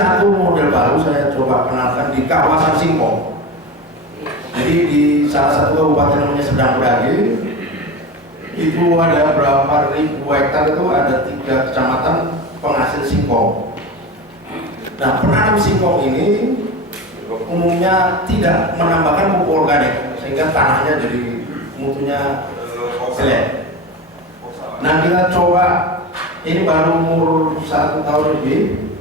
satu model baru saya coba kenalkan di kawasan Singkong. Jadi di salah satu kabupaten namanya Serdang Bedagai itu ada berapa ribu hektar, itu ada 3 kecamatan penghasil singkong. Nah, penanam singkong ini umumnya tidak menambahkan pupuk organik sehingga tanahnya jadi mutunya jelek. Nah, kita coba, ini baru umur 1 tahun lebih,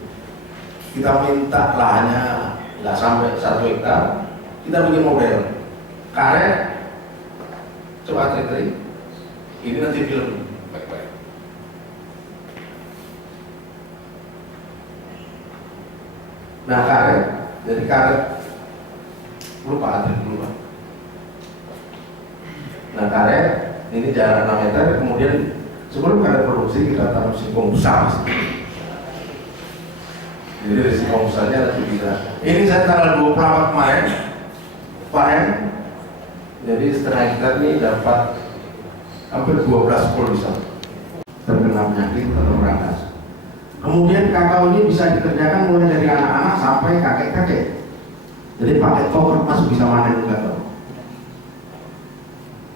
kita minta lahannya nggak sampai 1 hektar, kita bikin model karet, coba trik-trik, ini nanti film baik-baik. Nah, karet, jadi karet, lupa trik dulu. Nah, karet ini jarak 6 meter, kemudian sebelum karet produksi kita tanam singkong besar. Jadi dari singkong besarnya nanti bisa. Ini saya tanggal 24 kemarin panen. Jadi setengah hektar ini dapat hampir 12 puluh bisa terkena penyakit atau merangas. Kemudian kakao ini bisa dikerjakan mulai dari anak-anak sampai kakek-kakek. Jadi pakai tongkat masuk bisa manen kakao.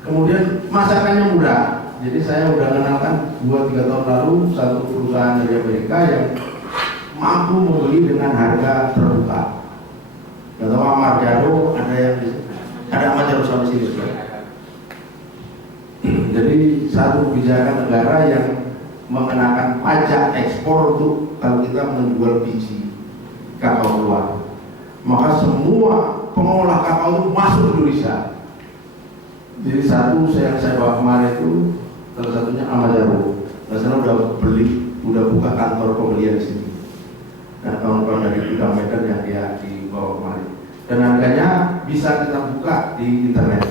Kemudian masakannya mudah. Jadi saya udah kenalkan 2-3 tahun lalu satu perusahaan dari Amerika yang mampu membeli dengan harga terbuka. Gak tahu Amar Jaro ada Amar Jaro sampai sini juga. Jadi satu kebijakan negara yang mengenakan pajak ekspor untuk kalau kita menjual biji kakao luar, maka semua pengolah kakao itu masuk Indonesia. Jadi satu saya bawa kemarin itu salah satunya Amar Jaro. Nah, sana udah buka kantor pembelian di sini. Nah, kawan-kawan dari Gudang Medan yang dia dibawa kemarin. Dan harganya bisa kita buka di internet,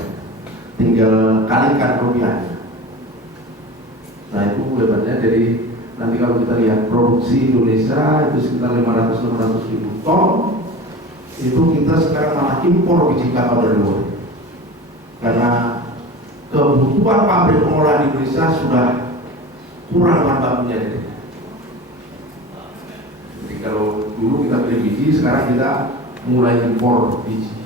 tinggal kalikan rupiahnya. Nah, itu hebatnya. Jadi nanti kalau kita lihat produksi Indonesia itu sekitar 500-600 ribu ton, itu kita sekarang malah impor biji kakao dari luar. Karena kebutuhan pabrik pengolahan di Indonesia sudah kurang bahan bakunya. Jadi kalau dulu kita beli biji, sekarang kita mulai impor biji.